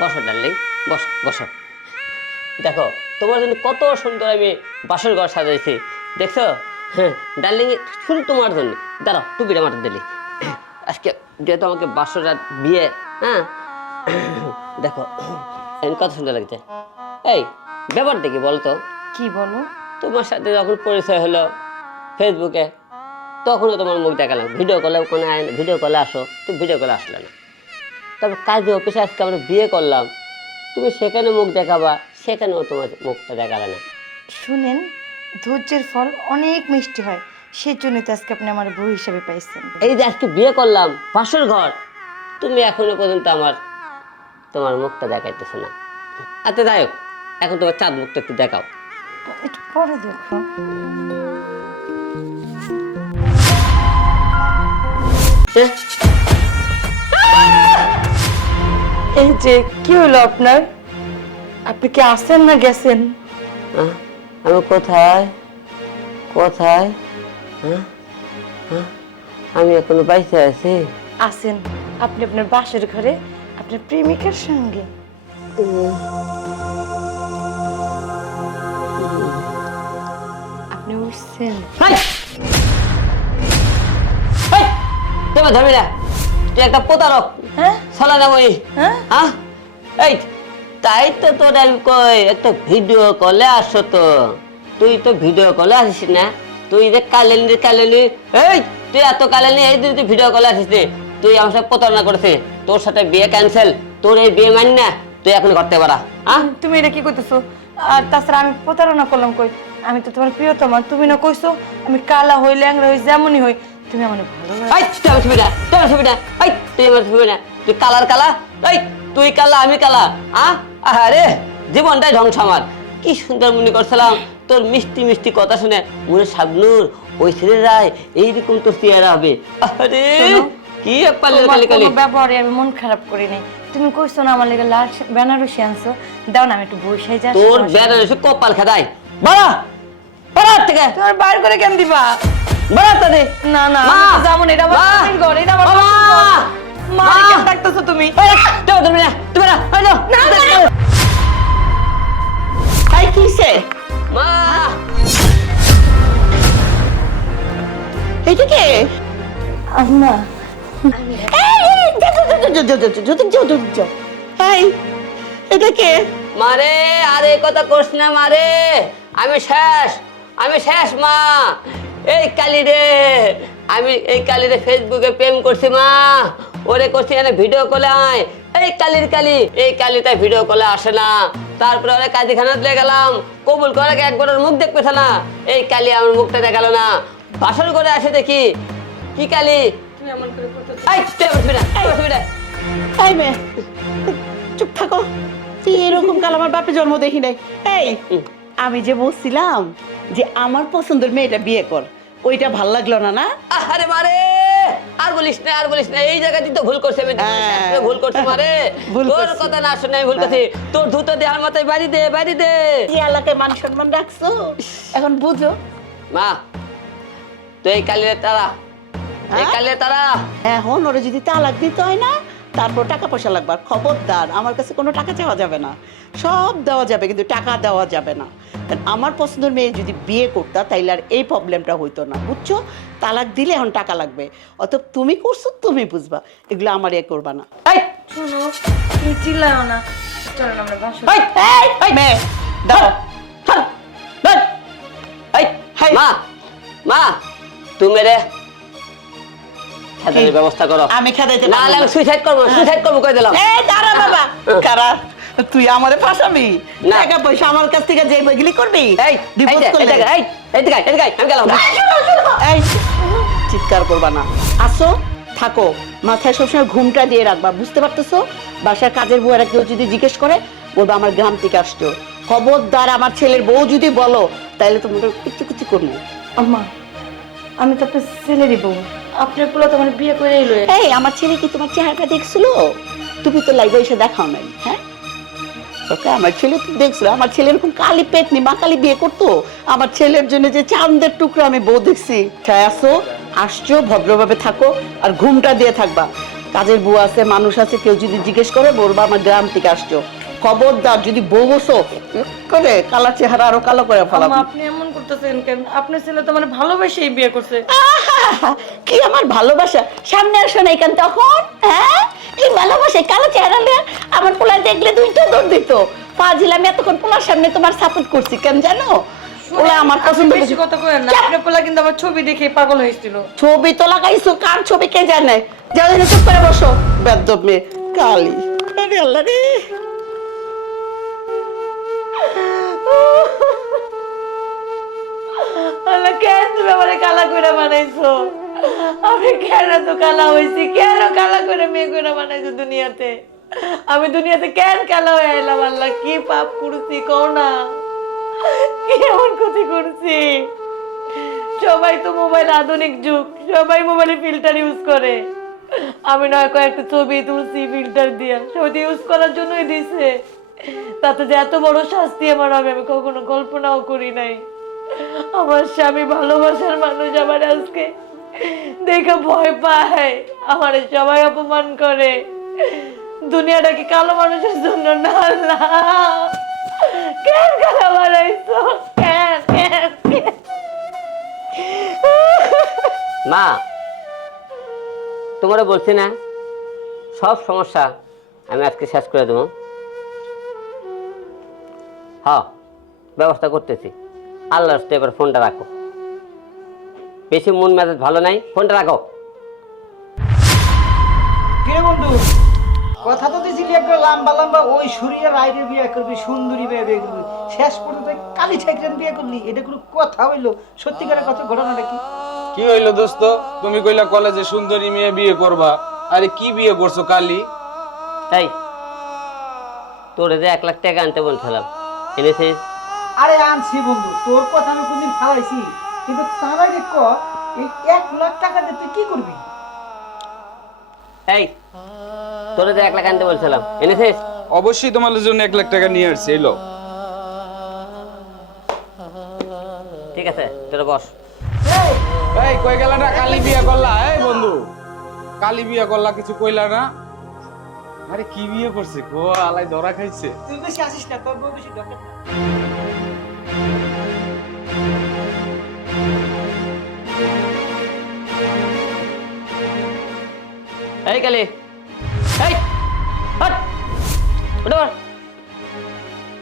বসো ডার্লিং, বসো বসো। দেখো তোমার জন্য কত সুন্দর আমি বাসর ঘর সাজাইছি, দেখছো? হ্যাঁ ডার্লিং, শুধু তোমার জন্য। দাঁড়াও, টুপিটা মাথা দিলি। আজকে যেহেতু আমাকে বাসর রাত বিয়ে, হ্যাঁ দেখো কত সুন্দর লাগছে। এই ব্যাপার দেখি বলতো, কি বলো? তোমার সাথে যখন পরিচয় হলো ফেসবুকে, তখনও তোমার মুখ দেখালাম, ভিডিও কলে কোনো ভিডিও কলে আসো, তুমি ভিডিও কলে আসলে না। তারপর কাজে অফিসে আজকে আমরা বিয়ে করলাম, তুমি সেখানে মুখ দেখাবা, সেখানেও তোমার মুখটা দেখালে না। শুনেন, ধৈর্যের ফল অনেক মিষ্টি হয়, সেজন্যই তো আজকে আপনি আমার বউ হিসাবে পাইছেন। এই যে আজকে বিয়ে করলাম, বাসর ঘর, তুমি এখনো পর্যন্ত তোমার মুখটা দেখাইতেছো না। আচ্ছা যাই হোক, এখন তোমার চাঁদ মুখটা একটু দেখাও। একটু পরে দেখো। হ্যাঁ? এই যে কি হলো আপনার? আপনি কি আসেন না গেছেন? হ্যাঁ? আমি কোথায় কোথায়? হ্যাঁ? হ্যাঁ? আমি এখনো বাইসে আছি। আসেন, আপনি আপনার বাসের ঘরে আপনার প্রেমিকার সঙ্গে। আপনি উঠছেন? তোমার ধরবি না, তুই একটা প্রতারক। হ্যাঁ সালা না ওই, হ্যাঁ হ্যাঁ? এই তাই তো তোর আমি কই একটা ভিডিও কলে আসো তো, তুই তো ভিডিও কলে আসিস না। তুই যে কালেনি এই তুই এত কালেনি, এই তুই ভিডিও কলে আসিস নি। তুই আমার সাথে প্রতারণা করেছিস, তোর সাথে বিয়ে ক্যান্সেল, তোর এই বিয়ে মানি না, তুই এখন করতে পারা। হ্যাঁ তুমি এটা কি করতেছো? আর তাছাড়া আমি প্রতারণা করলাম কই? আমি তো তোমার প্রিয়তমা, তুমি না কইছো আমি কালা হই ল্যাংড়া হই যেমনই হই তুমি আমার ভালোবাসো। এই তুই আমার ছবি না, তুই আমার ছবি না, এই তুই আমার ছবি না, তুই কালার কালা, এই তুই কালা আমি কালা। আরে জীবনটাই ধ্বংস আমার। কি সুন্দর মনে করছিলাম, তোর মিষ্টি মিষ্টি কথা শুনে মনে শাবনুর ওই ছেলেরাই এইরকম তো চেহারা হবে। আরে কি কালি কালি ব্যবহারে আমি মন খারাপ করি নাই। তুমি কইছো না আমার লেগে লাল বেনারসি আনছো, দাও না আমি একটু বসে যাই। তোর বেনারসি কপাল খাদাই, বাড়া বাড়া থেকে তোমার বাইর করে কেন দিবা? বাড়া তাদে। না না মা! আমি তো যাবো না, এটা আমার মা! স্বামীর ঘর, এটা আমার বাবা! স্বামীর ঘর। মা মা! কেন ডাকতেছো তুমি? তুমি না, তুমি না, এই নাও। তাই কিসে মা এটা কে? আম্মা এটা কে? মারে আরে কথা কোস না মারে, আমি শেষ মা। এই কালি রে, আমি এই কালি রে ফেসবুকে প্রেম করছি মা, ওরে করছি এনে ভিডিও কলে আয়। এই কালি তাই ভিডিও কলে আসে না। তারপরে ওরা কাজীখানাত লে গেলাম, কবুল করে একবার ওর মুখ দেখতেছে না। এই কালি আমার মুখটা দেখালো না, বাসর করে আসে দেখি কি কালি। তুমি এমন করে কথা এই তুই আমার ছবি না, তুই আমার ছবি না। এই মেয়ে, চুপ থাকো। তুই এরকম কাল আমার বাপে জন্ম দেখি নাই। এই আমি যে বলছিলাম যে আমার পছন্দের মেয়েটা বিয়ে কর, ওইটা ভাল লাগলো না? না আরে মারে আর বলিস না, এই জায়গাতেই তো ভুল করছি আমি। ভুল করছি মারে, ভুল তোর করছি। কথা না শুনে আমি ভুল করছি। তোর ধুতো দেওয়ার মাথায় বাড়ি দে। এই এলাকায় মান সম্মান রাখছো, এখন বুঝো। মা তো এই কালিরে তারা, এখন ওরা যদি তালাক দিতে হয় না, তারপর টাকা পয়সা লাগবে। আর খবরদার, আমার কাছে কোনো টাকা চাওয়া যাবে না, সব দেওয়া যাবে কিন্তু টাকা দেওয়া যাবে না। আমার পছন্দের মেয়ে যদি বিয়ে করতা তাইলে আর এই প্রবলেমটা হইতো না, বুঝছো? তালাক দিলে এখন টাকা লাগবে, অত তুমি করছো তুমি বুঝবা, এগুলো আমার করবা না। এই শোনো, তুমি চিল্লাও না, চলো না আমরা বাসর। এই মেয়ে দাও। এই মা তুমি রে খাতার ব্যবস্থা করো। আমি খাদাইতে না আমি সুইসাইড করবো কই দিলাম। এই দাঁড়া বাবা, কারা তুই আমারে ফাঁসাবি? না। টাকা পয়সা আমার কাছ থেকে যে বইগুলি করবি, এই divorce করলে। আমি গেলাম। এই চিৎকার করবা না, আসো থাকো, মাথায় সবসময় ঘুমটা দিয়ে রাখবা, বুঝতে পারতেছো? বাসার কাজের বুয়ারা কেউ যদি জিজ্ঞেস করে বলবো আমার গ্রাম থেকে আসছো। খবরদার আমার ছেলের বউ যদি বলো তাহলে তোমাকে কুচি করবো। আম্মা আমি তো আপনার ছেলেরই বউ, আপনার পোলা তো আমার বিয়ে করে এলো। এই আমার ছেলে কি তোমার চেহারাটা দেখছিল? তুমি তো লাইভে এসে দেখাও নাই। হ্যাঁ ওকে, আমার ছেলে তো দেখছিল, আমার ছেলে এরকম কালি পেতনি মা কালি বিয়ে করতো। আমার ছেলের জন্য যে চাঁদের টুকরো আমি বউ দেখছি। আসো, আসছো, ভদ্রভাবে থাকো আর ঘুমটা দিয়ে থাকবা। কাজের বউ আছে, মানুষ আছে, কেউ যদি জিজ্ঞেস করে বলবা আমার গ্রাম থেকে আসছো। খবরদার যদি বউ বসো করে কালা চেহারা আরো কালো করে ফেলাবো। আম্মা আপনি এমন করতেছেন কেন? আপনার ছেলে তো মানে ভালোবেসেই বিয়ে করছে। আহা, কি আমার ভালোবাসা, সামনে আসো না এখান তখন। হ্যাঁ, এই ভালোবাসা কালো চেহারা নিয়ে আমার পোলা দেখলে দুইটা দৌড় দিত। ফাজিল, আমি এতক্ষণ পোলার সামনে তোমার সাপোর্ট করছি কেন জানো? পোলা আমার পছন্দ। বেশি কথা কইেন না, আপনার পোলা কিন্তু আমার ছবি দেখে পাগল হয়েছিল। ছবি তো লাগাইছো, কার ছবি কে জানে? যাও এখানে চুপ করে বসো, বেদ্যপ মেয়ে কালি। আরে আল্লাহ রে, আল্লাহ কেন তুমি আমারে কালা করে বানাইছো? আমি কেন তো কালা হয়েছি? কেন কালা করে মেয়ে করে বানাইছো দুনিয়াতে? আমি দুনিয়াতে কেন কালা হয়ে এলাম? আল্লাহ কি পাপ করছি কও না, কি এমন ক্ষতি করছি? সবাই তো মোবাইল, আধুনিক যুগ, সবাই মোবাইলে ফিল্টার ইউজ করে। আমি নয় কয়েকটা ছবি তুলছি ফিল্টার দিয়া, সবাই ইউজ করার জন্যই দিছে। তাতে যে এত বড় শাস্তি আমার হবে আমি কখনো কল্পনাও করি নাই। আমার স্বামী ভালোবাসার মানুষ আমার আজকে দেখে ভয় পায়, আমার সবাই অপমান করে। দুনিয়াটা কি কালো মানুষের জন্য না? আল্লাহ কেন কালো বানাইছো? কেন কেন কেন? মা, তোমারে বলছি না সব সমস্যা আমি আজকে শেষ করে দেবো। হ্যাঁ, ব্যবস্থা করতেছি। আল্লাহর হস্তে এবার ফোনটা রাখো, বেশি মন মেজাজ ভালো নাই, ফোনটা রাখো। কিরে বন্ধু, কথা তো দিছিলি একটা লম্বা লম্বা ওই সুরিয়া রাইডের বিয়ে করবি, সুন্দরী বিয়ে করবি, শেষ পর্যন্ত কালী ঠাকুরের বিয়ে করলি। এটা কোনো কথা হইলো? সত্যিকারের কথা, ঘটনাটা কি? কি হইলো দোস্ত? তুমি কইলা কলেজে সুন্দরী মেয়ে বিয়ে করবা, আরে কি বিয়ে করছো কালি? তাই তোরে যে 1 লাখ টাকা আনতে বলছিলাম, এনেছিস? আরে আনছি বন্ধু, তোর কথা আমি কোনদিন ফালাইছি? কিন্তু তার আগে ক, এই 1 লাখ টাকা দিয়ে তুই কি করবি? এই তোরে যে 1 লাখ আনতে বলছিলাম, এনেছিস? অবশ্যই তোমাদের জন্য 1 লাখ টাকা নিয়ে আসছি, এলো। ঠিক আছে, তোরা বস। এই কই গেলা না? কালি বিয়ে করলা? এই বন্ধু, কালি বিয়ে করলা, কিছু কইলা না? আরে কি বিয়ে করছে গো? আলাই ধরা খাইছে। তুই বেশি আসিস না, তোর বউ বেশি দরকার না। এই কালি, এই হট, উঠে বস।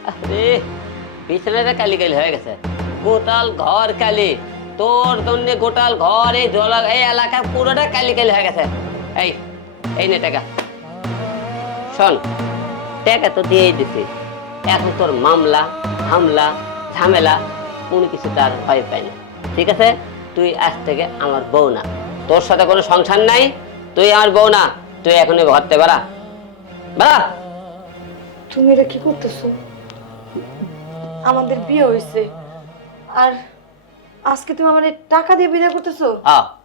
আরে বিছানাটা কালি কালি হয়ে গেছে, গোটাল ঘর কালি। তোর জন্য গোটাল ঘর, এই জলা, এই এলাকা পুরোটা কালি কালি হয়ে গেছে। এই এই নে টাকা। শোন, টাকা তো দিয়েই দিছি, এখন তোর মামলা হামলা ঝামেলা কোনো কিছু তার ভয় পাই না। ঠিক আছে, তুই আজ থেকে আমার বউ না, তোর সাথে কোনো সংসার নাই, তুই আমার বউ না, তুই এখন ঘরতে বেড়া বেড়া। তুমি এটা কি করতেছো? আমাদের বিয়ে হয়েছে আর আজকে তুমি আমার টাকা দিয়ে বিয়ে করতেছো?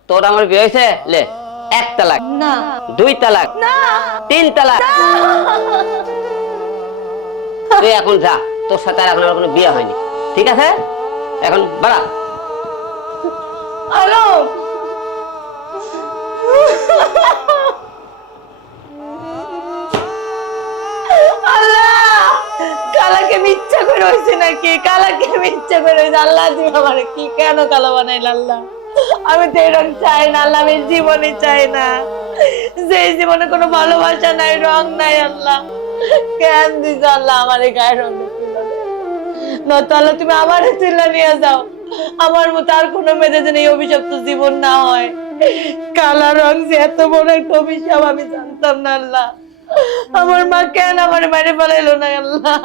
তোর আমার বিয়ে হয়েছে, লে 1 তালাক না, 2 তালাক না, 3 তালাক। তুই এখন যা, তোর সাথে আর এখন আমার কোনো বিয়ে হয়নি। ঠিক আছে, এখন বেড়া। হ্যালো, আল্লাহ কালাকে মিথ্যা করে হয়েছে নাকি? কালাকে মিথ্যা করে হয়েছে? আল্লাহ তুমি আমার কি কেন কালা বানাইল? আল্লাহ আমি তো এরকম চাই না আল্লাহ, আমি জীবনে চাই না, যে জীবনে কোনো ভালোবাসা নাই, রং নাই। আল্লাহ কেন দিছ আল্লাহ আমার এই গায়ের রঙ? তাহলে তুমি আমার তুলে নিয়ে যাও, আমার মতো আর কোনো মেয়েদের যেন এই অভিশপ্ত জীবন না হয়। কালা রং যে এত বড় একটা অভিশাপ আমি জানতাম না। আল্লাহ আমার মা কেন আমার মেরে ফেলাইলো না? আল্লাহ